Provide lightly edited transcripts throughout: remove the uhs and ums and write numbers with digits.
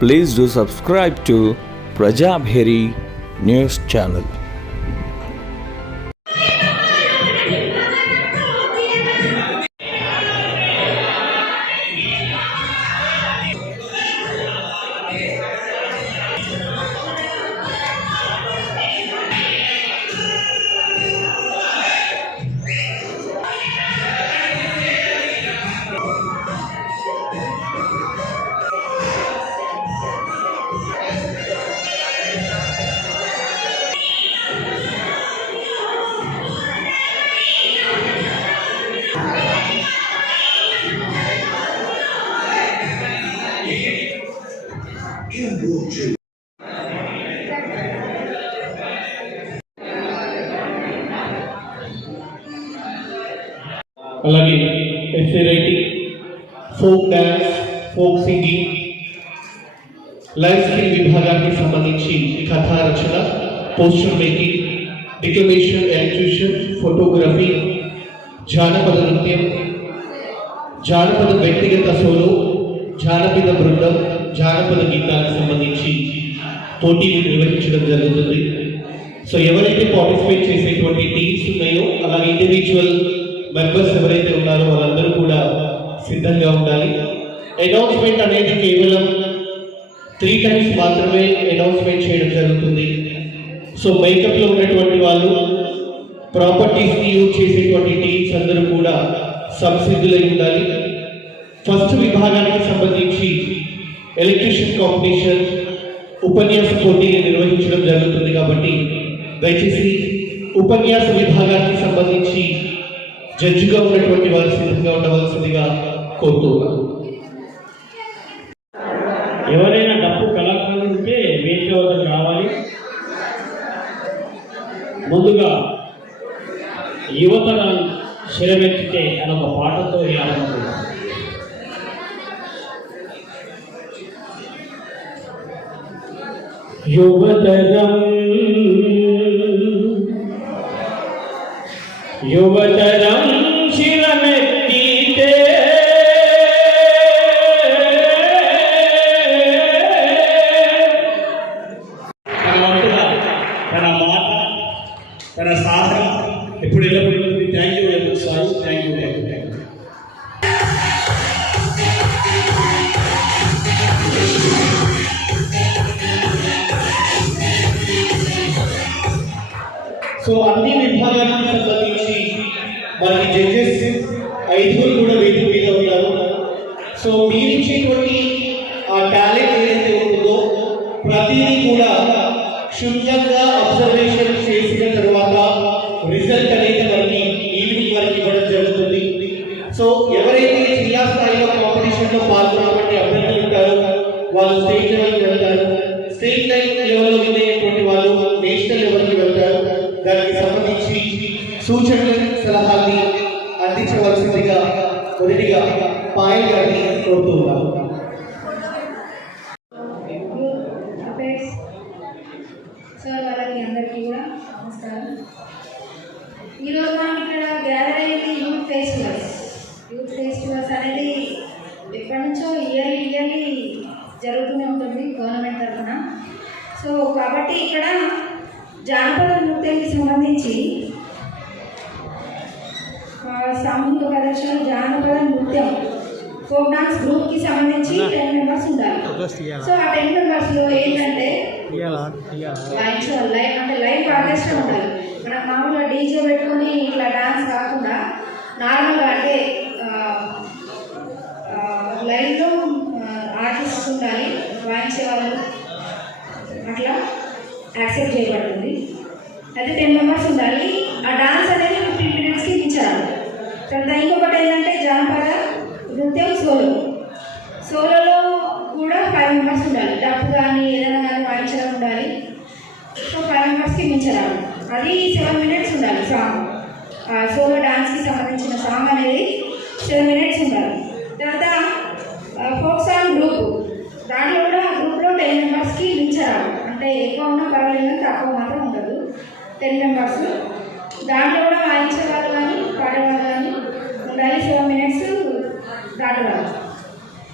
Please do subscribe to Prajabheri News Channel. అలాగే essay writing, folk dance, folk singing, life skill విభాగానికి సంబంధించి కథా రచన, poster making, డిక్లమేషన్, elocution, photography, జానపద నృత్యం, జానపద వ్యక్తిగత సోలో, జానపద బృందం, జానపద గీతాలకు సంబంధించి పోటీలు నిర్వహించడం జరుగుతుంది. సో ఎవరైతే పార్టిసిపేట్ చేసేటువంటి టీమ్స్ ఉన్నాయో అలాగే ఇండివిజువల్ మెంబర్స్ ఎవరైతే ఉన్నారో వాళ్ళందరూ కూడా సిద్ధంగా ఉండాలి. అనౌన్స్మెంట్ అనేది కేవలం 3 times మాత్రమే అనౌన్స్మెంట్ చేయడం జరుగుతుంది. సో మేకప్లో ఉన్నటువంటి వాళ్ళు, ప్రాపర్టీస్ని యూజ్ చేసేటువంటి టీమ్స్ అందరూ కూడా సంసిద్ధులై ఉండాలి. ఫస్ట్ విభాగానికి సంబంధించి ఎలక్ట్రిషియన్ కాంపిటీషన్, ఉపన్యాస పోటీని నిర్వహించడం జరుగుతుంది కాబట్టి దయచేసి ఉపన్యాస విభాగానికి సంబంధించి జడ్జిగా ఉన్నటువంటి వారు సిద్ధంగా ఉండవలసిందిగా కోరుతున్నాను. ఎవరైనా డప్పు కళాకారులు ఉంటే వేదిక వద్దకు రావాలి. ముందుగా యువతరం శిరమెత్తితే అని ఒక పాటతో ఆరంభం. యువతరం శిరమెత్తితే తన మాట, తన సాధన ఎప్పుడు ఎల్లప్పుడు thank you very much sir. Thank you. So అన్ని విభాగాలకు సంబంధించి మనకి జడ్జెస్ 5 కూడా వేదిక మీద ఉన్నారు. సో మీరు ఇచ్చేటువంటి ఆ టాలెంట్ ఏదైతే ఉంటుందో ప్రతిదీ కూడా క్షుణ్ణంగా అబ్జర్వేషన్ చేసిన తర్వాత రిజల్ట్ అనేది మనకి ఈవినింగ్ వరకు ఇవ్వడం జరుగుతుంది. సో ఎవరైతే జిల్లా స్థాయిలో కాంపిటీషన్లో పాల్గొన్నటువంటి అభ్యర్థులు ఉంటారో వాళ్ళు స్టేట్ లెవెల్కి వెళ్తారు. స్టేట్ లెవెల్లో వినేటువంటి వాళ్ళు నేషనల్ లెవెల్కి వెళ్తారు. దానికి సంబంధించి సూచనలు, సలహాన్ని అందించవలసిందిగా మొదటిగా పాయల్ గారిని కోరుతూ ఉన్నారు. సార్ వాళ్ళకి అందరికీ కూడా నమస్కారం. ఈరోజు మనం ఇక్కడ గ్యాదర్ అయింది యూత్ ఫెస్టివల్స్ అనేది ఎప్పటి నుంచో ఇయర్లీ జరుగుతూనే ఉంటుంది గవర్నమెంట్ తరఫున. సో కాబట్టి ఇక్కడ జానపద నృత్యానికి సంబంధించి సామూహిక ప్రదర్శన, జానపద నృత్యం, ఫోక్ డాన్స్ గ్రూప్కి సంబంధించి 10 members ఉండాలి. సో ఆ 10 members ఏంటంటే లైవ్ ఆర్కెస్ట్రా ఉండాలి. మనకు మామూలుగా డీజే పెట్టుకొని ఇట్లా డాన్స్ కాకుండా నార్మల్గా అంటే లైవ్లో ఆర్టిస్ట్ ఉండాలి, వాయించే వాళ్ళు అట్లా యాక్సెప్ట్ చేయబడుతుంది. అయితే 10 members ఉండాలి. ఆ డాన్స్ అనేది 15 minutesకి ఇచ్చారు. తర్వాత ఇంకొకటి ఏంటంటే జానపద నృత్యం సోలోలో కూడా 5 members ఉండాలి. డప్పు కానీ ఏదైనా కానీ వాయించడం ఉండాలి. సో 5 membersకి మించరాదు. అది 7 minutes ఉండాలి సాంగ్. సోలో డాన్స్కి సంబంధించిన సాంగ్ అనేది 7 minutes ఉండాలి. తర్వాత ఫోక్ సాంగ్ గ్రూప్, దాంట్లో కూడా గ్రూప్లో 10 membersకి మించరాదు. అంటే ఎక్కువ ఉన్నా పర్వాలేదు, తక్కువ మాత్రం ఉండదు. 10 members. దాంట్లో కూడా వాయించే వాళ్ళు కానీ పాడేవాళ్ళు కానీ ఉండాలి. 7 minutes దాటరాదు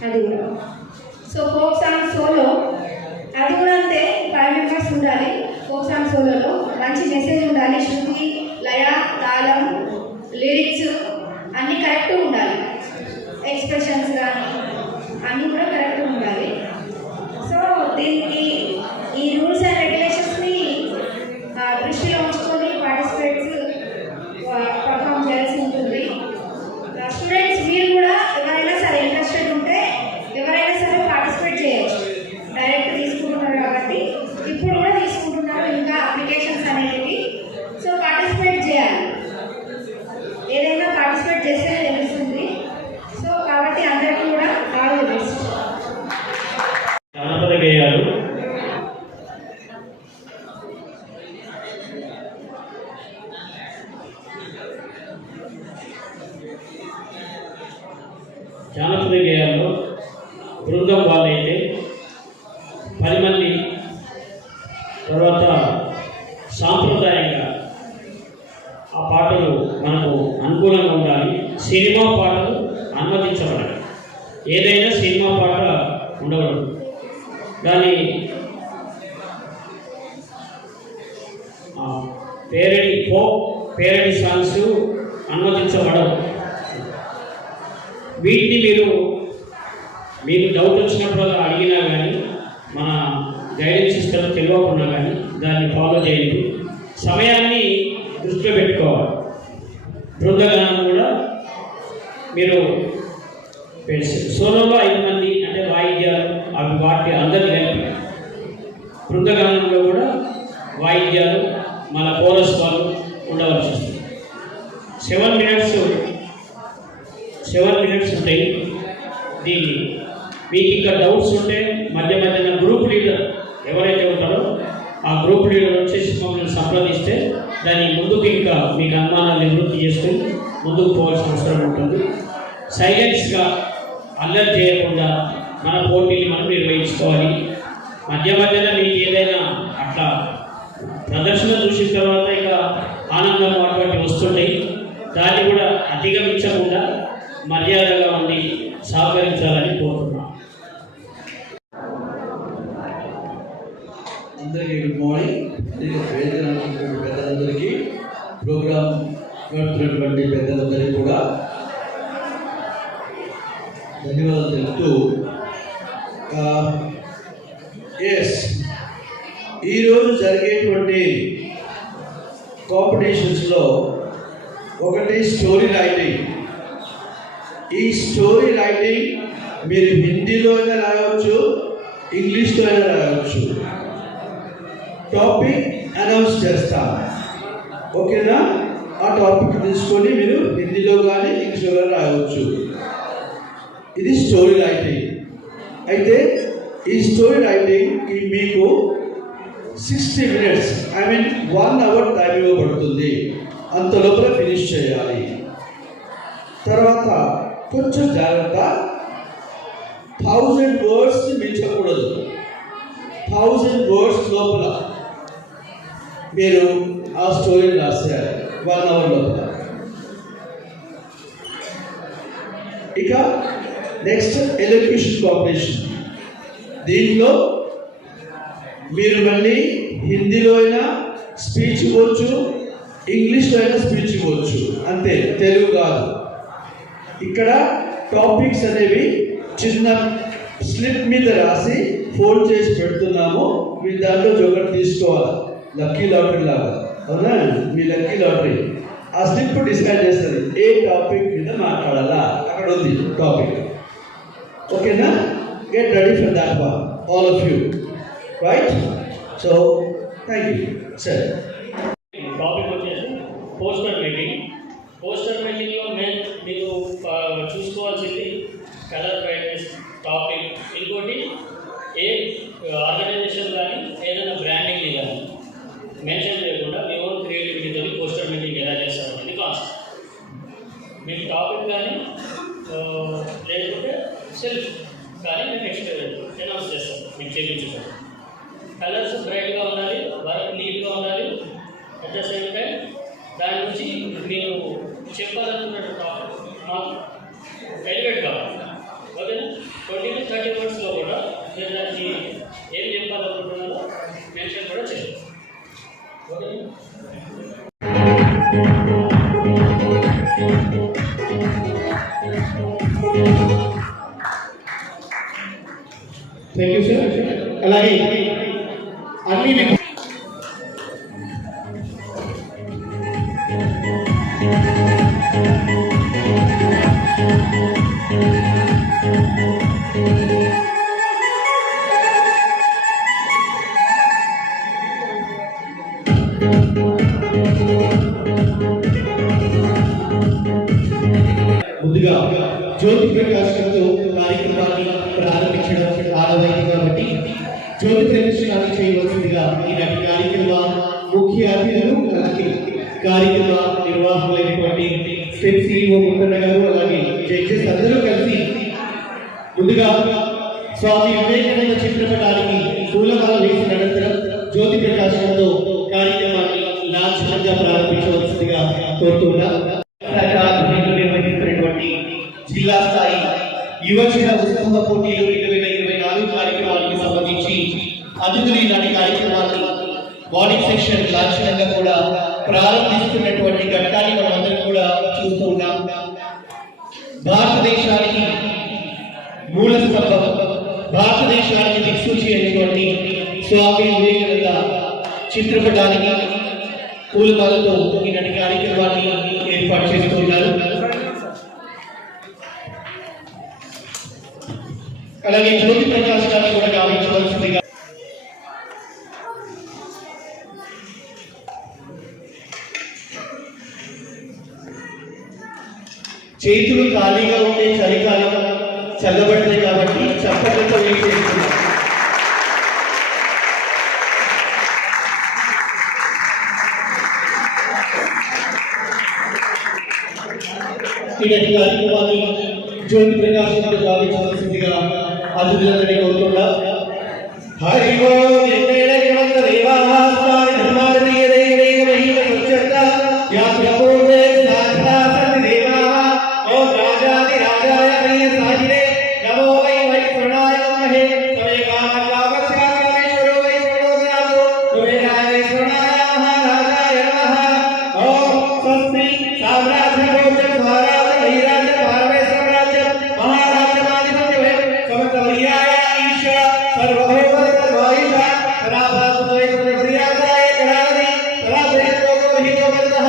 అది కూడా. So folk song solo message ఉండాలి. శృతి, లయ, తాళం, లిరిక్స్ అన్నీ కరెక్ట్గా ఉండాలి. ఎక్స్ప్రెషన్స్ కానీ అన్నీ కూడా కరెక్ట్గా ఉండాలి. సో దీనికి ఈ రూల్స్ అండ్ రెగ్యులేషన్స్ని దృష్టిలో ఉంచుకొని పార్టిసిపేట్స్ పర్ఫామ్ చేయాల్సి ఉంటుంది. స్టూడెంట్స్ మీరు కూడా ఎవరైనా సరే ఇంట్రెస్టెడ్ ఉంటే ఎవరైనా సరే పార్టిసిపేట్ చేయొచ్చు. డైరెక్ట్ తీసుకుంటున్నారు కాబట్టి ఇప్పుడు కూడా తీసుకుంటున్నారు ఇంకా అప్లికేషన్స్ అనేవి. సో పార్టిసిపేట్ చేయాలి. ఏదైనా పార్టిసిపేట్ చేస్తే తెలుస్తుంది. సో కాబట్టి అందరికీ కూడా ఆల్ ది బెస్ట్. జానపద గేయాలు జానపద గేయాల్లో బృందం వాళ్ళైతే 10 మంది, తర్వాత సాంప్రదాయంగా ఆ పాటలు మనకు అనుకూలంగా ఉండాలి. సినిమా పాటలు అనుమతించబడాలి. ఏదైనా సినిమా పాట ఉండకూడదు. దాని పేరడి సాంగ్స్ అనుమతించబడవు. వీటిని మీకు డౌట్ వచ్చినప్పుడు అడిగినా కానీ మన గైడెన్స్ సిస్టమ్ తెలియకుండా కానీ దాన్ని ఫాలో చేయండి. సమయాన్ని దృష్టిలో పెట్టుకోవాలి. బృందగానం కూడా మీరు సోలోలో 5 మంది అంటే వాయిద్యాలు అవి వాటి అందరూ కలిపి, బృందగానంలో కూడా వాయిద్యాలు మన కోరస్ వాళ్ళు ఉండవలసి వస్తుంది. 7 మినిట్స్ ఉంటాయి. దీన్ని మీకు ఇంకా డౌట్స్ ఉంటే మధ్య మధ్యన గ్రూప్ లీడర్ ఎవరైతే ఉంటారో ఆ గ్రూప్ లీడర్ వచ్చేసి మమ్మల్ని సంప్రదిస్తే దాని ముందుకు ఇంకా మీకు అనుమానాలు నివృత్తి చేసుకుని ముందుకు పోవాల్సిన అవసరం ఉంటుంది. సైలెన్స్గా అల్లరి చేయకుండా మన పోటీని మనం నిర్వహించుకోవాలి. మధ్య మధ్యన మీకు ఏదైనా అట్లా ప్రదర్శన చూసిన తర్వాత ఇక ఆనందం అటువంటి వస్తుంటాయి. దాన్ని కూడా అధిగమించకుండా మర్యాదగా ఉండి సహకరించాలని కోరుతున్నాం. అందరికీ గుడ్ మార్నింగ్. పెద్దలందరికీ, ప్రోగ్రామ్ నడుపుతున్నటువంటి పెద్దలందరికీ కూడా ధన్యవాదాలు తెలుపుతూ, ఈరోజు జరిగేటువంటి కాంపిటీషన్స్లో ఒకటి స్టోరీ రైటింగ్. ఈ స్టోరీ రైటింగ్ మీరు హిందీలో అయినా రాయవచ్చు, ఇంగ్లీష్లో అయినా రాయవచ్చు. టాపిక్ అనౌన్స్ చేస్తాం, ఓకేనా? ఆ టాపిక్ తీసుకొని మీరు హిందీలో కానీ ఇంగ్లీష్లో కానీ రాయవచ్చు. ఇది స్టోరీ రైటింగ్. అయితే ఈ స్టోరీ రైటింగ్కి మీకు 60 minutes, 1 hour టైం ఇవ్వబడుతుంది. అంత లోపల ఫినిష్ చేయాలి. తర్వాత కొంచెం జాగ్రత్త, 1000 words మించకూడదు. 1000 words లోపల మీరు ఆ స్టోరీని రాసేయాలి 1 hour లోపల. ఇక నెక్స్ట్ ఎలక్యూషన్ కాంపిటీషన్. దీంట్లో మీరు మళ్ళీ హిందీలో అయినా స్పీచ్ ఇవ్వచ్చు, ఇంగ్లీష్లో అయినా స్పీచ్ ఇవ్వచ్చు, అంతే, తెలుగు కాదు. ఇక్కడ టాపిక్స్ అనేవి చిన్న స్లిప్ మీద రాసి ఫోల్డ్ చేసి పెడుతున్నాము. మీరు దాంట్లో ఒకటి తీసుకోవాలి, లక్కీ లాటరీ లాగా, అవునా? మీ లక్కీ లాటరీ ఆ స్లిప్ డిసైడ్ చేస్తుంది ఏ టాపిక్ మీద మాట్లాడాలా. అక్కడ ఉంది టాపిక్, ఓకేనా? Get ready for that one, all of you, right? So thank you sir. Topic వచ్చేసి పోస్టర్ మేకింగ్. పోస్టర్ మేకింగ్లో మీరు చూసుకోవాల్సింది కలర్ బ్రైట్నెస్, టాపిక్, ఇంకోటి ఏ ఆర్గనైజేషన్ కానీ ఏదైనా బ్రాండింగ్ని కానీ మెన్షన్ చేయకుండా మీ ఓన్ క్రియేటివిటీతో పోస్టర్ మేకింగ్ ఎలా చేస్తారు అనేది కాన్సెప్ట్. మీకు టాపిక్ కానీ లేకపోతే సెల్ఫ్ కానీ మేము అనౌన్స్ చేస్తాం, మీకు చేయించుతాం. కలర్స్ బ్రైట్గా ఉండాలి, వర్క్ నీట్గా ఉండాలి. అట్ ద సేమ్ టైం దాని నుంచి మీరు చెప్పాలనుకున్న టాపిక్ మాకు ఎలివేట్ కావాలి, ఓకేనా? 20 to 30 wordsలో కూడా మీరు దానికి ఏం చెప్పాలనుకుంటున్నారో మెన్షన్ కూడా చేయాలి. Thank you sir. అలాగే అన్ని ముందుగా జ్యోతి ప్రకాశంతో కార్యక్రమాన్ని ప్రారంభించడం ఆనవాయితీ కాబట్టి జ్యోతి ప్రదర్శనాన్ని చేయవలసిందిగా ఈనాటి కార్యక్రమ ముఖ్య అతిథులు అలాగే కార్యక్రమ నిర్వాహకులైనటువంటి స్టేట్ సిఇఓ ముత్తన్న గారు అలాగే జడ్జెస్ అందరూ కలిసి ముందుగా స్వామి వివేకానంద చిత్రపటానికి పూలమాల వేసిన అనంతరం జ్యోతి ప్రకాశంతో కార్యక్రమాన్ని లాంఛనంగా ప్రారంభించవలసిందిగా కోరుతున్నా. నిర్వహిస్తున్నటువంటి జిల్లా స్థాయి యువజన ఉత్సవ పోటీలు 2024 కార్యక్రమానికి సంబంధించి అతిథులు ఈనాటి కార్యక్రమాన్ని మార్నింగ్ సెక్షన్ లాంఛనంగా కూడా ప్రారంభిస్తున్నటువంటి ఘట్టాన్ని మనం అందరం కూడా చూస్తూ ఉన్నాం. భారతదేశానికి మూల స్తంభం, భారతదేశానికి దిక్సూచి అయినటువంటి స్వామి వివేకానంద చిత్రపటానికి పూలమాలతో ఈనాటి కార్యక్రమాన్ని ఏర్పాటు చేస్తూ ఉన్నారు. అలాగే జ్యోతి ప్రకాశాన్ని కూడా గావించవలసిందిగా చేతులు ఖాళీగా ఉండే చలికాలం చల్లబడ్డాయి కాబట్టి చప్పట్లతో ఏం చేస్తున్నారు. ఈనాటి కార్యక్రమాన్ని జ్యోతి ప్రకాశంతో గావించవలసిందిగా అతిథులందరినీ కోరుతున్నా. హరి ఓం దేవేంద్ర దేవాస్తాయ ధర్మార్య దేవైక మహిమ ఉచ్యత యాత్రపూర్వే సాధ్యాసతి దేవాః ఓం రాజాది రాజాయ ప్రియ సాజినే నమో వై వై ప్రణాయ మహే సమే కామకామస్యామేశ్వరో వై ప్రణోదయాతో సువేదాయ వై ప్రణాయ మహారాజాయ నమః. ఓం స్వస్తి సామ్రాజ్య భోజన స్వరాజ్య వైరాజ్య భారవేశ్వర రాజ్య మహారాజ్యమాధిపత్య వై సమస్తవర్యాయ ఈశ్వర సర్వభౌమ వాయుష సదాభావద్వై ప్రియాదాయ గణాది సదాభేదోగో విహితోగతః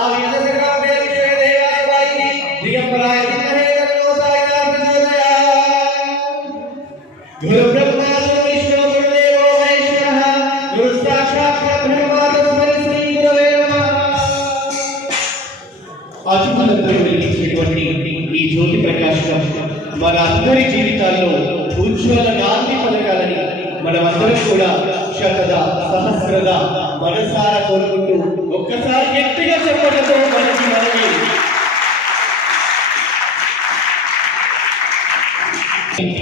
ఆవిదసకామే విశ్వే దేవాయ వాయిని దిగంబరాయ దిమహే తన్నోసాయ ప్రచోదయాత్. గురు బ్రహ్మా గురు విష్ణు గురుదేవో మహేశ్వరః గురు సాక్షాత్ పరబ్రహ్మ తస్మై శ్రీ గురవే నమః. అతిథులందరూ వెలిగించినటువంటి ఈ జ్యోతి ప్రకాశం మన అందరి జీవితాల్లో ఉజ్వల గాంధీ పథకాలని మనమందరం కూడా శతద సహస్రద మనసారా కోరుకుంటూ ఒక్కసారి గట్టిగా చెప్పడంతో మనకి మనకి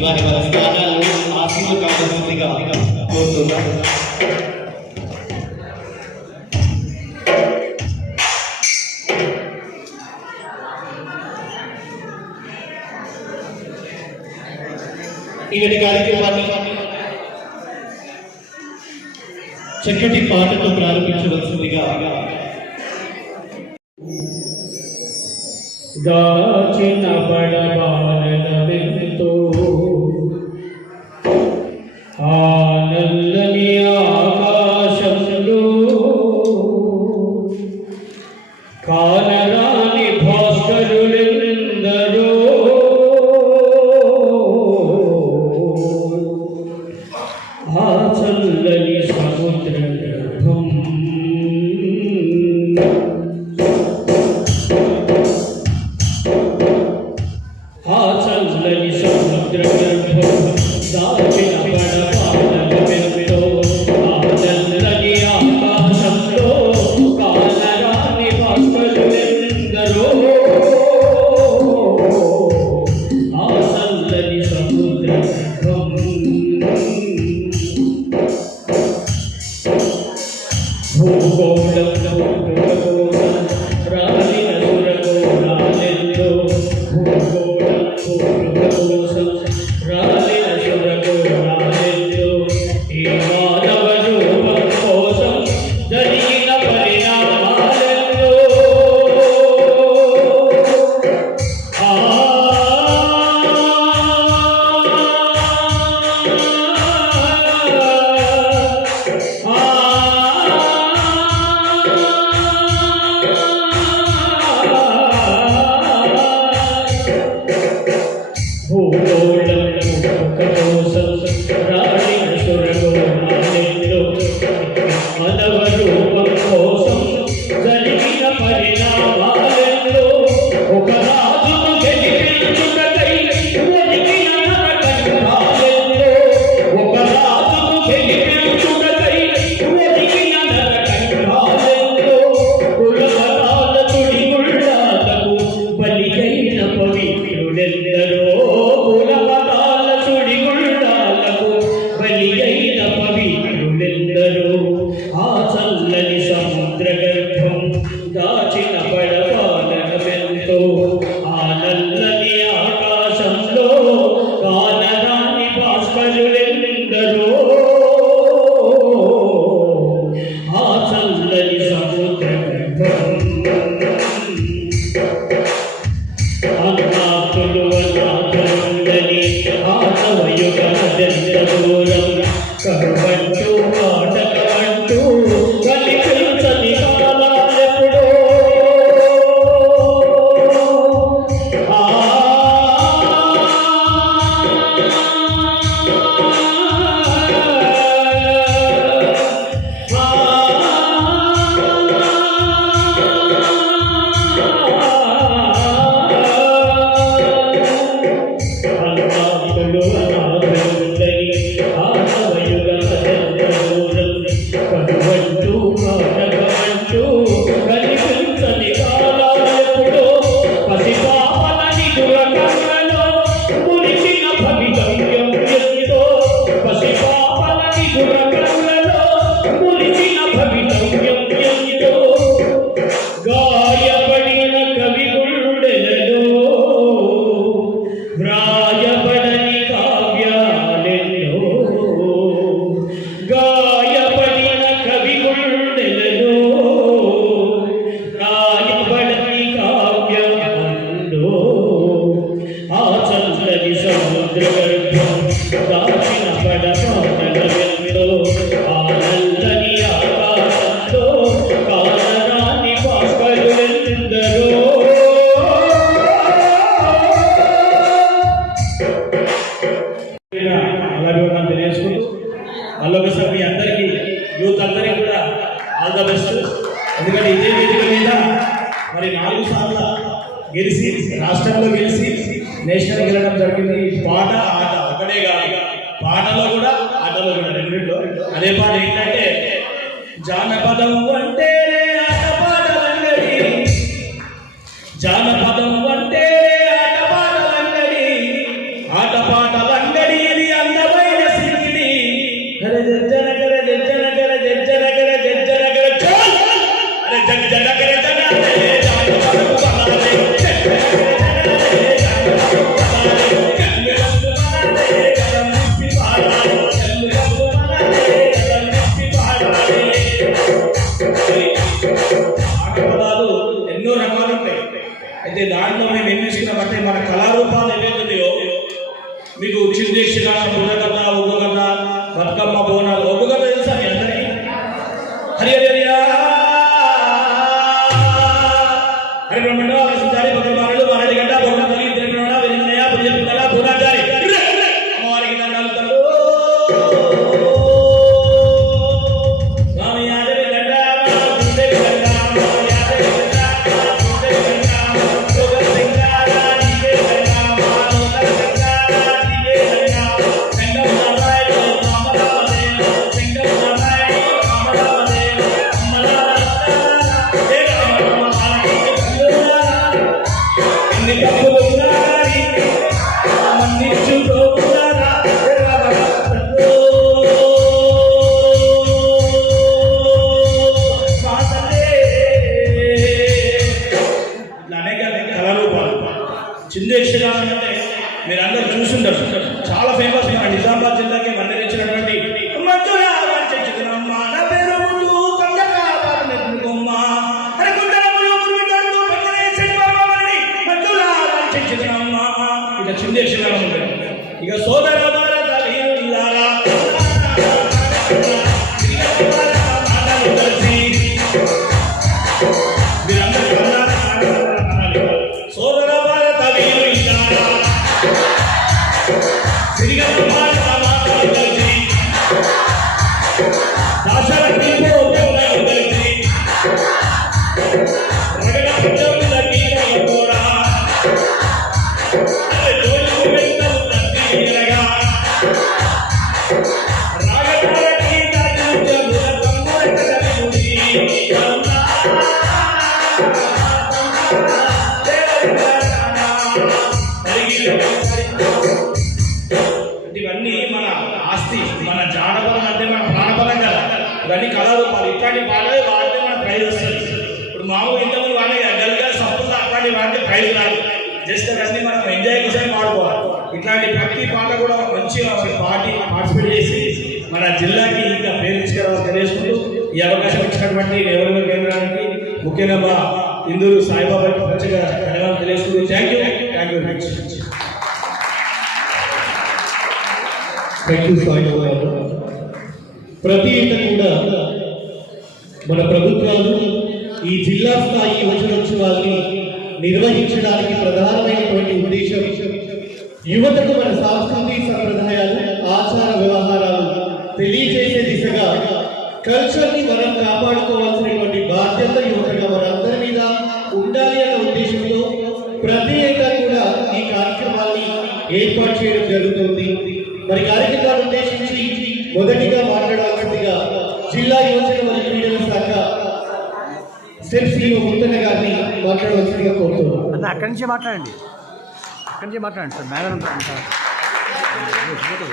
వారి మన స్థానాల్లో ఆశీర్వాదం కావాల్సిందిగా కోరుతున్నాం. ఈనాటి కార్యక్రమాన్ని చక్కటి పాటతో ప్రారంభించవలసిందిగా దాచిన పడబాలనమెంతో ఆనందని ఆకాశంలో కానరాని భాస్కరులెందరో ఆ చల్లని సముద్ర గర్భం ఆ చల్లని సముద్ర గర్భం దాచిన పడబాలనమెంతో ఆనందని ఆకాశంలో కానరాని భాస్కరులెందరో ఆ చల్లని సముద్ర గర్భం తెలియజేసుకుంటూ మళ్ళొకసారి మీ అందరికీ యూత్ అందరికీ కూడా ఆల్ ద బెస్ట్. ఎందుకంటే ఇదే వేదిక మీద మరి 4 సార్లు గెలిచి రాష్ట్రంలో గెలిచి నేషనల్ గెలవడం జరిగింది. పాట ఆట ఒకటే కాదు, పాటలో కూడా ఆటలో కూడా రెండింటిలో. అదే పాట ఏంటంటే జానపదం అంటే ఆటపాటలంగడి, జానపదం అంటే ఆటపాటలంగడి, ఆటపాటలంగడి ఇది అందమైన సిరిగిడి. అరే జజ్జనగర జజ్జనగర జజ్జనగర జజ్జనగర చల్ అరే జజ్జనగర జనగరే జానపదం వనాలే జజ్జనగరే జానపదం వనాలే కల్లుగల్లు వనాలే కలం నిప్పి పాడాలే కల్లుగల్లు వనాలే కలం నిప్పి పాడాలే. ఆటపదాలు ఎన్నో రకాలు ఉంటాయి. అయితే దాంట్లో మేము ఏం తీసుకున్నామంటే మన కళారూపాలు ఏవైతున్నాయో మీకు చిందేశిగా బుర్రకథ, ఉగ్గుకథ, బతుకమ్మ, బోనాలు. ఒగ్గుకథ తెలుసా మీ అందరికీ? హరి హరి హరియా హరి బ్రహ్మణ వసించారి భగవానుడు మారడి గడ్డ బొమ్మ తల్లి తిరుమణ వెలినయ పుణ్య పిల్లల పూనాచారి అమ్మవారికి దండాలు తల్లు స్వామి యాదవి గడ్డ గుండె గడ్డ యాదవి గడ్డ గుండె గడ్డ యోగ సింగార నీవే గడ్డ మానవ గడ్డ నీవే గడ్డ సంగం నారాయణ రామరామదేవ సంగం నారాయణ రామరామదేవ అమ్మలారా ఏ రామ ఎన్ని కప్పులు ఉన్నాయి మన్నిచ్చు గోపురారా అనేక కళారూపాలు. చిందేశ్వరం అంటే మీరు అందరూ చూసుంటారు, చాలా ఫేమస్. మన నిజామాబాద్ జిల్లాకి మందిరించినటువంటి మంజులా వంచచిత్రమ్మ నా పేరు ముందు కందకాబాద్ నెత్తుకొమ్మ అరే కుండలములు కురువిటలు పెద్దలేసి బాబామని మంజులా వంచచిత్రమ్మ. ఇక చిందేశ్వరం ఉంటుంది. ఇక సోదర భారత వీరులారా మాటలు కలిసి మీరందరూ సోదర భారత వీరులారా సిరిగమ్మ భారత మాటలు కలిసి దాశరథి పోతలు కలిసి రగడ పుట్టముల గీతలు కూడా అరే జోలు వెంటలు తట్టిరగా రాగతార గీతాలు జముల తమ్ముల కదలుడి కన్నా ఇవన్నీ మన ఆస్తి, మన జానపదం అంటే మన ప్రాణబలం కదా. ఇవన్నీ కళారూపాలు. ఇట్లాంటి పాటలు వాడితే మన ప్రైజ్ వస్తుంది. ఇప్పుడు మామూలు ఇంతకుముందు వాడే గల్గా సప్పులు అట్లాంటి వాడితే ప్రైజ్ రాదు. జస్ట్ అవన్నీ మనం ఎంజాయ్ కోసం పాడుకోవాలి. ఇట్లాంటి ప్రతి పాట కూడా మంచిగా పార్టిసిపేట్ చేసి మన జిల్లాకి ఇంకా పేరు తీసుకురావాలని తెలియజేసుకుంటూ ఈ అవకాశం ఇచ్చినటువంటి నెహ్రూ కేంద్రానికి ముఖ్యంగా మా ఇందూరు సాయిబాబాకి మంచిగా ధన్యవాదాలు తెలియజేసుకుంటూ thank you very much. Thank you Saibaba. ప్రతి ఏటా కూడా మన ప్రభుత్వాలు ఈ జిల్లా స్థాయి యువజనోత్సవాల్ని నిర్వహించడానికి ప్రధానమైనటువంటి ఉద్దేశం యువతకు మన సాంస్కృతిక సంప్రదాయాలు, ఆచార వ్యవహారాలు తెలియజేసే దిశగా కల్చర్ని మనం కాపాడుకోవాల్సినటువంటి బాధ్యత యువతగా మనందరి మీద ఉండాలి అన్న ఉద్దేశంతో ప్రతి ఏటా కూడా ఈ కార్యక్రమాన్ని ఏర్పాటు చేయడం జరుగుతుంది. మరి కార్యక్రమాన్ని ఉద్దేశించి మొదటిగా మాట్లాడాల్సిందిగా జిల్లా యువజన మరియు క్రీడల శాఖ స్టెప్ శ్రీను ముంతన గారిని మాట్లాడవలసిందిగా కోరుతున్నాను. అన్న అక్కడి నుంచి మాట్లాడండి, అక్కడి నుంచి మాట్లాడండి సార్. మేడం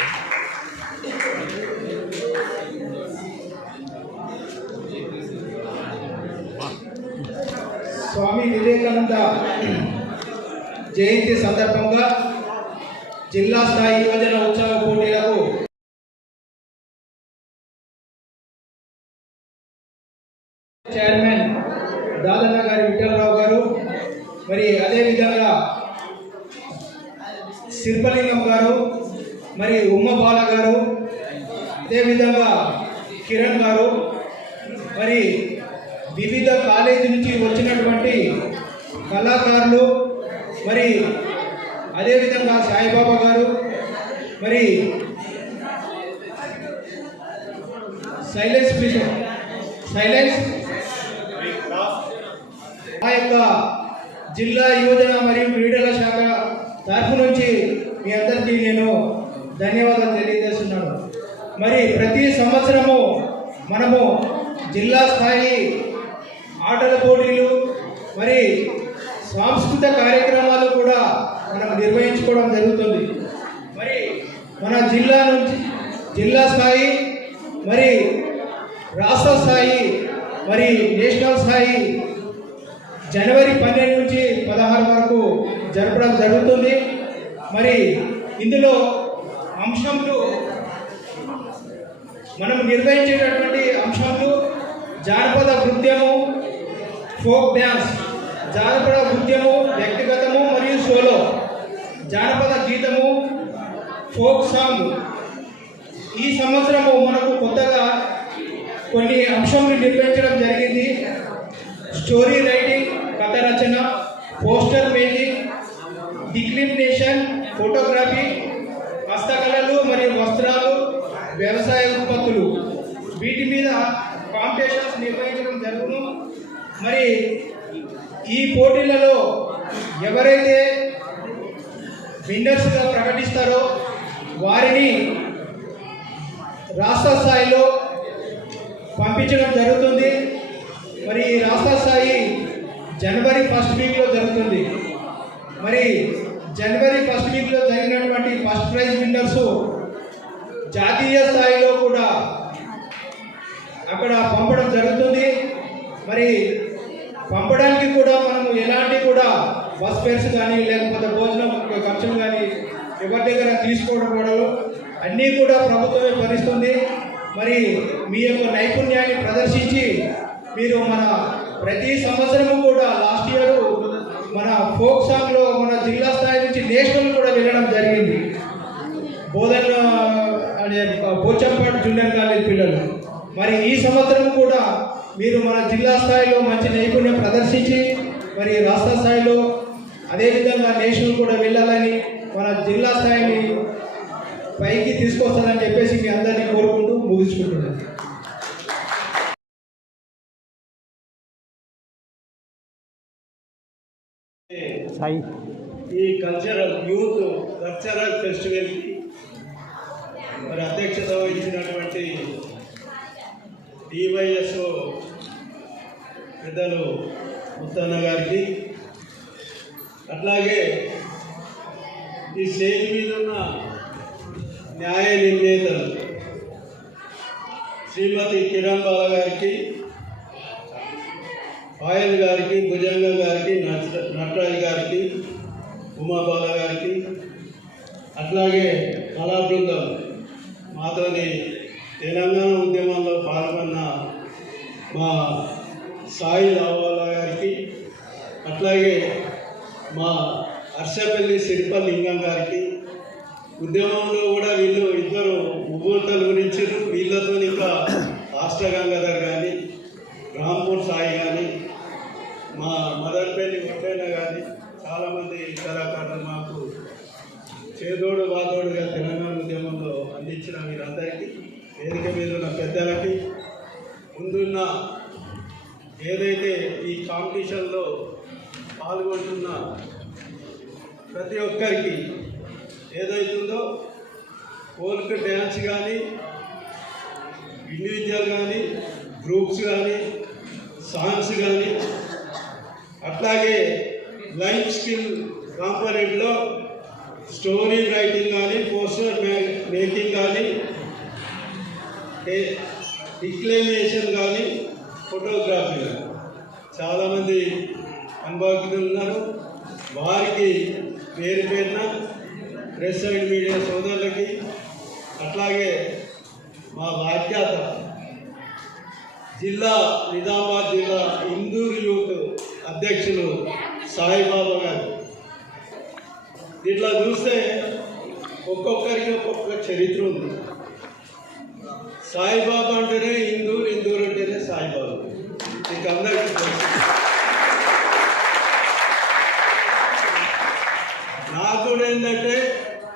స్వామి వివేకానంద జయంతి సందర్భంగా జిల్లా స్థాయి యువజన ఉత్సవ పోటీలకు చైర్మన్ దాదన్న గారి విఠలరావు గారు, మరి అదేవిధంగా శిల్పలింగం గారు, మరి ఉమ్మ బాల గారు, అదేవిధంగా కిరణ్ గారు, మరి వివిధ కాలేజీ నుంచి వచ్చినటువంటి కళాకారులు, మరి అదేవిధంగా సాయిబాబా గారు, మరి సైలెన్స్ ప్లీజ్, సైలెన్స్. మా యొక్క జిల్లా యువజన మరియు క్రీడల శాఖ తరఫు నుంచి మీ అందరికీ నేను ధన్యవాదాలు తెలియజేస్తున్నాను. మరి ప్రతి సంవత్సరము మనము జిల్లా స్థాయి ఆటల పోటీలు మరి సాంస్కృతిక కార్యక్రమాలు కూడా మనం నిర్వహించుకోవడం జరుగుతుంది. మరి మన జిల్లా నుంచి జిల్లా స్థాయి మరి రాష్ట్ర స్థాయి మరి నేషనల్ స్థాయి జనవరి 12 నుంచి 16 వరకు జరపడం జరుగుతుంది. మరి ఇందులో అంశంలు మనం నిర్వహించేటటువంటి అంశాలు జానపద నృత్యము, ఫోక్ డ్యాన్స్, జానపద నృత్యము వ్యక్తిగతము మరియు సోలో, జానపద గీతము, ఫోక్ సాంగ్. ఈ సంవత్సరము మనకు కొత్తగా కొన్ని అంశాలను నిర్వహించడం జరిగింది. స్టోరీ రైటింగ్, కథ రచన, పోస్టర్ మేకింగ్, డిక్లిమినేషన్, ఫోటోగ్రఫీ, హస్తకళలు మరియు వస్త్రాలు, వ్యవసాయ ఉత్పత్తులు, వీటి మీద కాంపిటీషన్స్ నిర్వహించడం జరుగును. మరి ఈ పోటీలలో ఎవరైతే విన్నర్స్గా ప్రకటిస్తారో వారిని రాష్ట్ర స్థాయిలో పంపించడం జరుగుతుంది. మరి ఈ రాష్ట్ర స్థాయి జనవరి 1st వీక్లో జరుగుతుంది. మరి జనవరి 1st వీక్లో జరిగినటువంటి ఫస్ట్ ప్రైజ్ విన్నర్స్ జాతీయ స్థాయిలో కూడా అక్కడ పంపడం జరుగుతుంది. మరి పంపడానికి కూడా మనము ఎలాంటి కూడా బస్ ఫేర్స్ కానీ లేకపోతే భోజనం ఖర్చులు కానీ ఎవరి దగ్గర తీసుకోవడం కూడా అన్నీ కూడా ప్రభుత్వమే భరిస్తుంది. మరి మీ యొక్క నైపుణ్యాన్ని ప్రదర్శించి మీరు మన ప్రతి సంవత్సరము కూడా లాస్ట్ ఇయర్ మన ఫోక్ సాంగ్లో మన జిల్లా స్థాయి నుంచి నేషనల్ కూడా వెళ్ళడం జరిగింది. బోధన అనే పోచంపాడు జూనియర్ కాలేజ్ పిల్లలు. మరి ఈ సంవత్సరం కూడా మీరు మన జిల్లా స్థాయిలో మంచి నైపుణ్యం ప్రదర్శించి మరి రాష్ట్ర స్థాయిలో అదేవిధంగా నేషనల్ కూడా వెళ్ళాలని మన జిల్లా స్థాయిని పైకి తీసుకొస్తారని చెప్పేసి మీ అందరినీ కోరుకుంటూ ముగించుకుంటున్నాను. ఈ యూత్ కల్చరల్ ఫెస్టివల్కి మరి అధ్యక్షత వహించినటువంటి డివైఎస్ఓ పెద్దలు ముత్తన్న గారికి, అట్లాగే ఈ స్టేజ్ మీద ఉన్న న్యాయ నిర్ణేతలు శ్రీమతి కిరణ్ బాల గారికి, పాయల్ గారికి, భుజంగ గారికి, నటరాజ్ గారికి, ఉమాబాల గారికి, అట్లాగే కళా బృందం మాతోని తెలంగాణ ఉద్యమంలో పాల్గొన్న మా సాయి రావాల గారికి, అట్లాగే మా హర్షపల్లి శిల్పలింగం గారికి, ఉద్యమంలో కూడా వీళ్ళు ఇద్దరు ఉవ్వూతలు గురించి వీళ్ళతో ఇంకా రాష్ట్ర గంగాధర్ కానీ, రాంపూర్ సాయి కానీ, మా మదర్పల్లి ఒట్టైన కానీ చాలామంది కళాకారులు మాకు చేదోడు వాదోడుగా తెలంగాణ ఉద్యమంలో అందించిన వీరందరికీ, వేదిక మీద ఉన్న పెద్దలకి, ముందున్న ఏదైతే ఈ కాంపిటీషన్లో పాల్గొంటున్న ప్రతి ఒక్కరికి ఏదైతుందో ఫోక్ డ్యాన్స్ కానీ, ఇండివిజువల్ కానీ, గ్రూప్స్ కానీ, సాంగ్స్ కానీ, అట్లాగే లైఫ్ స్కిల్ కాంపోనెంట్లో స్టోరీ రైటింగ్ కానీ, పోస్టర్ మేకింగ్ కానీ, డిక్లమేషన్ కానీ, ఫోటోగ్రఫీ కానీ చాలామంది అనుభవజ్ఞులు ఉన్నారు. వారికి పేరు పేరున ప్రెస్ అండ్ మీడియా సోదరులకి, అట్లాగే మా వ్యాఖ్యాత నిజామాబాద్ జిల్లా ఇందూరు యూత్ అధ్యక్షులు సాయిబాబా గారు. ఇట్లా చూస్తే ఒక్కొక్కరికి ఒక్కొక్క చరిత్ర ఉంది. సాయిబాబా అంటేనే ఇందూరు, ఇందూరు అంటేనే సాయిబాబా. మీకు అందరికీ తెలుసు. నాకు కూడా ఏంటంటే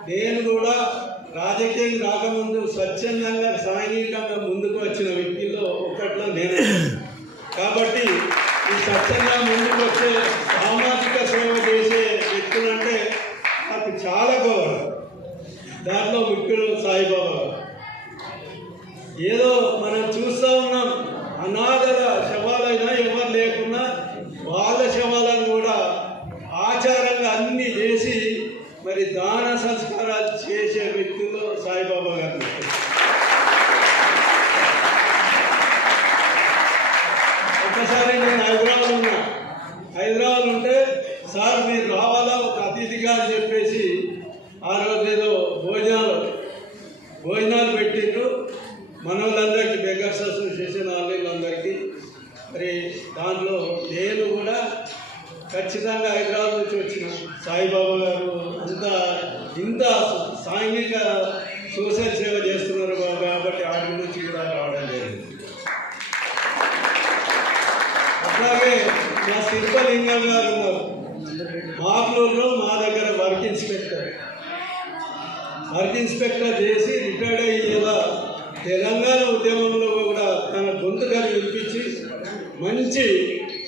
నేను కూడా రాజకీయం రాకముందు స్వచ్ఛందంగా సాంఘికంగా ముందుకు వచ్చిన వ్యక్తుల్లో ఒకట్లో నేను. కాబట్టి ఈ స్వచ్ఛంగా ముందుకు వచ్చే సామాజిక సేవ చేసే వ్యక్తులంటే నాకు చాలా గౌరవం. దాంట్లో ముఖ్యులు సాయిబాబా. ఏదో మనం చూస్తూ ఉన్నాం, అనాథల శవాలైనా ఎవరు లేకున్నా వాళ్ళ శవాలను కూడా ఆచారంగా అన్నీ చేసి మరి దాన సంస్కారాలు చేసే వ్యక్తులు సాయిబాబా గారు. ఒకసారి నేను హైదరాబాద్ ఉంటే సార్ మీరు రావాలా ఒక అతిథిగా అని చెప్పేసి ఆ రోజు ఏదో భోజనాలు పెట్టిండ్రు మనోళ్ళందరికీ, బెగర్స్ అసోసియేషన్ వాళ్ళందరికీ. మరి దాంట్లో నేను కూడా ఖచ్చితంగా హైదరాబాద్ నుంచి వచ్చిన సాయిబాబా గారు ఇంత సాంఘిక సోషల్ సేవ చేస్తున్నారు కాబట్టి ఆడి నుంచి కూడా రావడం జరిగింది. అట్లాగే మా శిల్పలింగం గారు ఉన్నారు మాగ్లూరులో, మా దగ్గర వర్క్ ఇన్స్పెక్టర్ చేసి రిటైర్డ్ అయ్యేలా తెలంగాణ ఉద్యమంలో కూడా తన గొంతుగాని వినిపించి మంచి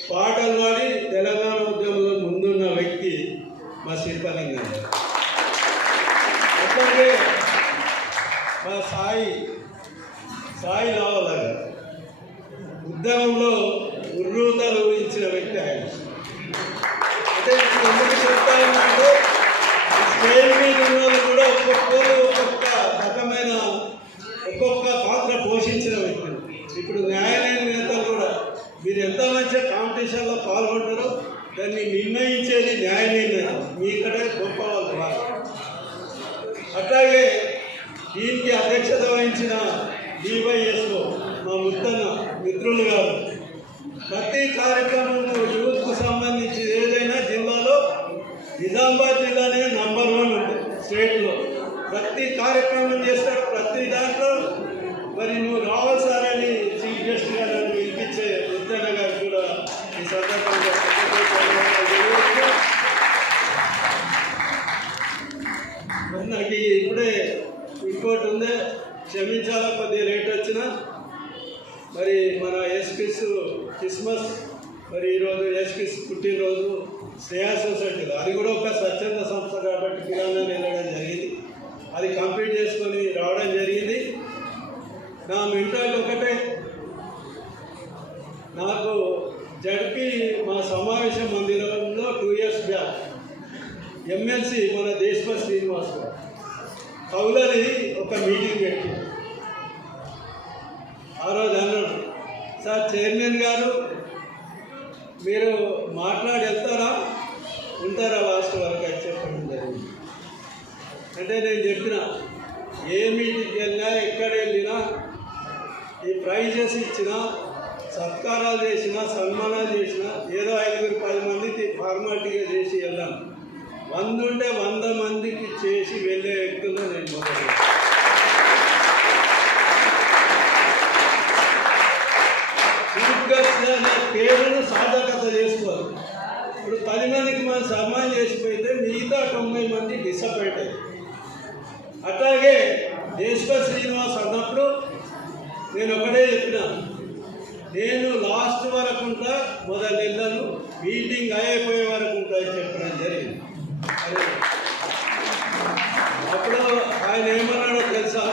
పాటలు పాడి తెలంగాణ ఉద్యమంలో ముందున్న వ్యక్తి మా శిల్పలింగం. అట్లాగే మా సాయి లావల ఉద్యమంలో ఉర్రూతలు ఊహించిన వ్యక్తి ఆయన. అంటే ఎందుకు చెప్తానంటే స్టేజ్ మీద ఉన్నది కూడా ఒక్కొక్క రకమైన ఒక్కొక్క పాత్ర పోషించిన వ్యక్తులు. ఇప్పుడు న్యాయమైన నేతలు కూడా మీరు ఎంత మంచిగా కాంపిటీషన్లో పాల్గొంటారో దాన్ని నిర్ణయించేది న్యాయ నిర్ణయం, మీ ఇక్కడే గొప్ప వాళ్ళు. అట్లాగే దీనికి అధ్యక్షత వహించిన డివైఎస్ఓ మా ముత్తన్న మిత్రులు గారు ప్రతి కార్యక్రమంలో యూత్కు సంబంధించి ఏదైనా జిల్లాలో నిజామాబాద్ జిల్లానే నంబర్ 1 ఉంది స్టేట్లో. ప్రతి కార్యక్రమం చేస్తాడు, ప్రతి దాంట్లో. మరి నువ్వు రావాలి సార్ అని చీఫ్ గెస్ట్గా నన్ను పిలిపించే ముత్తన్న గారు కూడా ఈ సందర్భంగా నాకు ఇప్పుడే ఇంకోటి ఉందే, క్షమించాలా కొద్దిగా లేట్ వచ్చినా. మరి మన ఎస్పీస్ క్రిస్మస్, మరి ఈరోజు ఎస్పీస్ పుట్టినరోజు శ్రేయా సొసైటీలో, అది కూడా ఒక స్వచ్ఛంద సంస్థ కాబట్టి కిరాణా వెళ్ళడం జరిగింది. అది కంప్లీట్ చేసుకొని రావడం జరిగింది. నా మెంటాలిటీ ఒకటే, నాకు జడ్పీ మా సమావేశ మందిరంలో 2 years బ్యాక్ ఎమ్మెల్సీ మన దేశపతి శ్రీనివాస్ గారు కౌలని ఒక మీటింగ్ పెట్టి ఆ రోజు అన్నాడు, సార్ చైర్మన్ గారు మీరు మాట్లాడి వెళ్తారా ఉంటారా లాస్ట్ వరకు అని చెప్పడం జరిగింది. అంటే నేను చెప్పిన ఏ మీటింగ్కి వెళ్ళినా ఎక్కడ వెళ్ళినా ఈ ప్రైజెస్ ఇచ్చినా సత్కారాలు చేసినా సన్మానాలు చేసినా ఏదో 5-10 మందికి ఫార్మాలిటీగా చేసి వెళ్ళాను. 100 ఉంటే 100 మందికి చేసి వెళ్ళే వ్యక్తుల్లో నేను మొదలు. పేరును సాధకత చేసుకోవాలి. ఇప్పుడు 10 మందికి మనం సన్మానం చేసిపోతే మిగతా 90 మంది డిసప్పాయింట్ అయ్యారు. అట్లాగే దేశపతి శ్రీనివాస్ అన్నప్పుడు నేను ఒకటే చెప్పిన, నేను లాస్ట్ వరకు ఉంటా, మొదలు వెళ్ళను, మీటింగ్ అయిపోయే వరకు ఉంటా అని చెప్పడం జరిగింది. అప్పుడు ఆయన ఏమన్నాడో తెలుసా,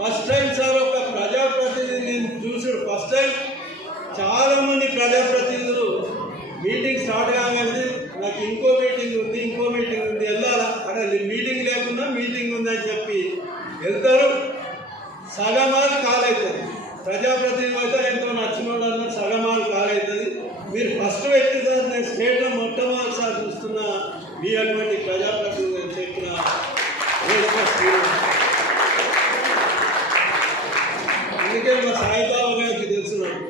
ఫస్ట్ టైం సార్ ఒక ప్రజాప్రతినిధిని చూసాడు. ఫస్ట్ టైం చాలామంది ప్రజాప్రతినిధులు మీటింగ్ స్టార్ట్ కాగానే నాకు ఇంకో మీటింగ్ ఉంది వెళ్ళాలా, అక్కడ మీటింగ్ లేకుండా మీటింగ్ ఉందని చెప్పి వెళ్తారు. సగమాలు కాలవుతుంది. ప్రజాప్రతినిధి అయితే ఎంతో నచ్చిన వాళ్ళు సగమాలు కాలవుతుంది. మీరు ఫస్ట్ వ్యక్తి సార్, నేను స్టేట్లో మొట్టమొదటిసారి చూస్తున్న మీ అటువంటి ప్రజాప్రతినిధి అని చెప్పిన అందుకే మా సాయిబాబా గారికి తెలుసున్నాడు.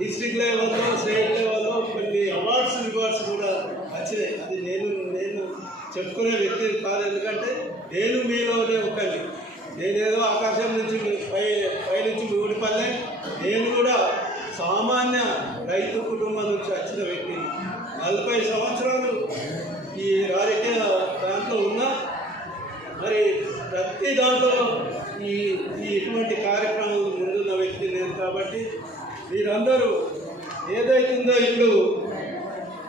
డిస్ట్రిక్ట్ లెవెల్లో స్టేట్ లెవెల్లో కొన్ని రివార్డ్స్ కూడా వచ్చినాయి. అది నేను చెప్పుకునే వ్యక్తి కాదు, ఎందుకంటే నేను మీలోనే ఒకరిని. నేనేదో ఆకాశం నుంచి పై నుంచి ఊడిపల్లె, నేను కూడా సామాన్య రైతు కుటుంబం నుంచి వచ్చిన వ్యక్తి. 40 సంవత్సరాలు ఈ రాజకీయ దాంట్లో ఉన్నా, మరి ప్రతి దాంట్లో ఈ ఇటువంటి కార్యక్రమం ముందున్న వ్యక్తి నేను కాబట్టి మీరందరూ ఏదైతుందో ఇప్పుడు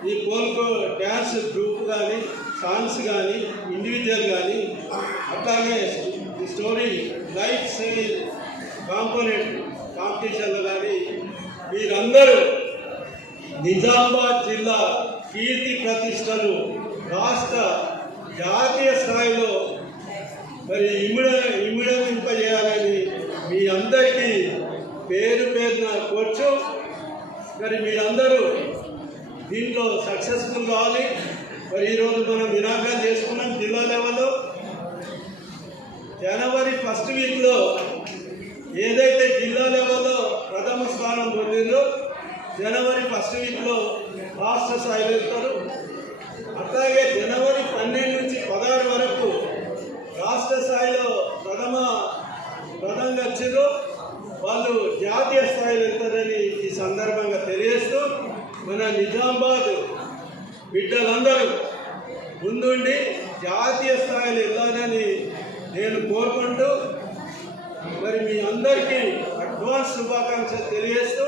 ఈ పోల్కో డ్యాన్స్ గ్రూప్ కానీ సాంగ్స్ కానీ ఇండివిజువల్ కానీ అట్లాగే ఈ స్టోరీ లైఫ్ సేవింగ్ కాంపోనెంట్ కాంపిటీషన్లు కానీ మీరందరూ నిజామాబాద్ జిల్లా కీర్తి ప్రతిష్టలు రాష్ట్ర జాతీయ స్థాయిలో మరి ఇమిడింపజేయాలని మీ అందరికీ పేరు పేరున కోర్చు. మరి మీరందరూ దీంట్లో సక్సెస్ఫుల్ కావాలి. మరి ఈరోజు మనం ఇనాగ్రేట్ చేసుకున్నాం జిల్లా లెవెల్లో. జనవరి 1st వీక్లో ఏదైతే జిల్లా లెవెల్లో ప్రథమ స్థానం పొందిందో జనవరి 1st వీక్లో రాష్ట్ర స్థాయిలో వెళ్తారు. అట్లాగే జనవరి 12 నుంచి 16 వరకు రాష్ట్ర స్థాయిలో ప్రథమంగా వచ్చారు. వాళ్ళు జాతీయ స్థాయిలో వెళ్తారని ఈ సందర్భంగా తెలియజేస్తూ మన నిజామాబాద్ బిడ్డలందరూ ముందుండి జాతీయ స్థాయిలో వెళ్ళాలని నేను కోరుకుంటూ మరి మీ అందరికీ అడ్వాన్స్ శుభాకాంక్షలు తెలియజేస్తూ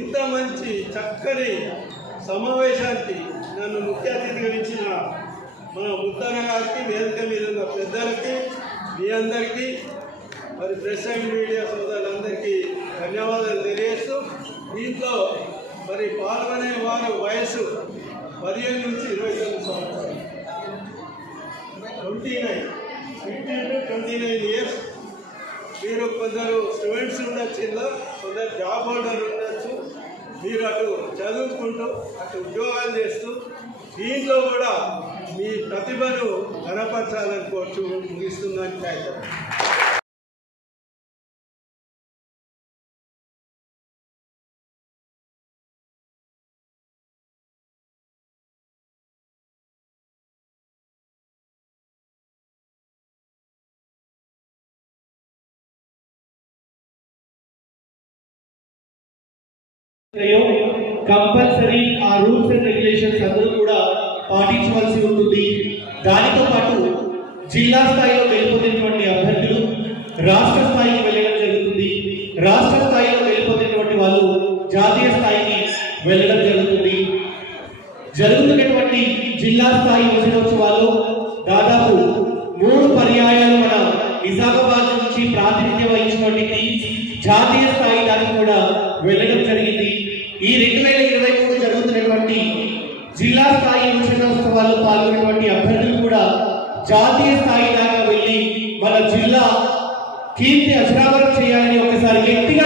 ఇంత మంచి చక్కని సమావేశానికి నన్ను ముఖ్య అతిథిగా ఇచ్చిన మన ముద్దన్న గారికి, వేదిక మీద ఉన్న పెద్దలకి, మీ అందరికీ మరి ప్రెస్ అండ్ మీడియా సోదరులందరికీ ధన్యవాదాలు తెలియజేస్తూ దీంట్లో మరి పాల్గొనే వారు వయసు 15 నుంచి 29 సంవత్సరాలు 15 to 29 ఇయర్స్. మీరు కొందరు స్టూడెంట్స్ ఉండొచ్చు, ఇలా కొందరు జాబ్ హోల్డర్ ఉండొచ్చు. మీరు అటు చదువుకుంటూ అటు ఉద్యోగాలు చేస్తూ దీంట్లో కూడా మీ ప్రతిభను కనపరచాలని కోర్చు ముగిస్తుందని కాగితం. కంపల్సరీ ఆ రూల్స్ అండ్ రెగ్యులేషన్స్ అందరూ కూడా పాటించవలసి ఉంటుంది. దానితో పాటు జిల్లా స్థాయిలో వెళ్ళిపోతున్నటువంటి అభ్యర్థులు రాష్ట్ర స్థాయికి వెళ్ళడం జరుగుతుంది. రాష్ట్ర స్థాయిలో వెళ్ళిపోతున్నటువంటి వాళ్ళు జాతీయ స్థాయికి వెళ్ళడం జరుగుతుంది. జరుగుతున్నటువంటి జిల్లా స్థాయి యువజనోత్సవాలు దాదాపు 3 పర్యాయాలు మన నిజామాబాద్ నుంచి ప్రాతినిధ్యం వహించినటువంటి టీమ్స్ జాతీయ స్థాయి దానికి కూడా వెళ్ళడం జరిగింది. ఈ 2023 జరుగుతున్నటువంటి జిల్లా స్థాయి యువజనోత్సవాల్లో పాల్గొన్నటువంటి అభ్యర్థులు కూడా జాతీయ స్థాయి దాకా వెళ్ళి మన జిల్లా కీర్తి అజరామరం చేయాలని ఒకసారి గట్టిగా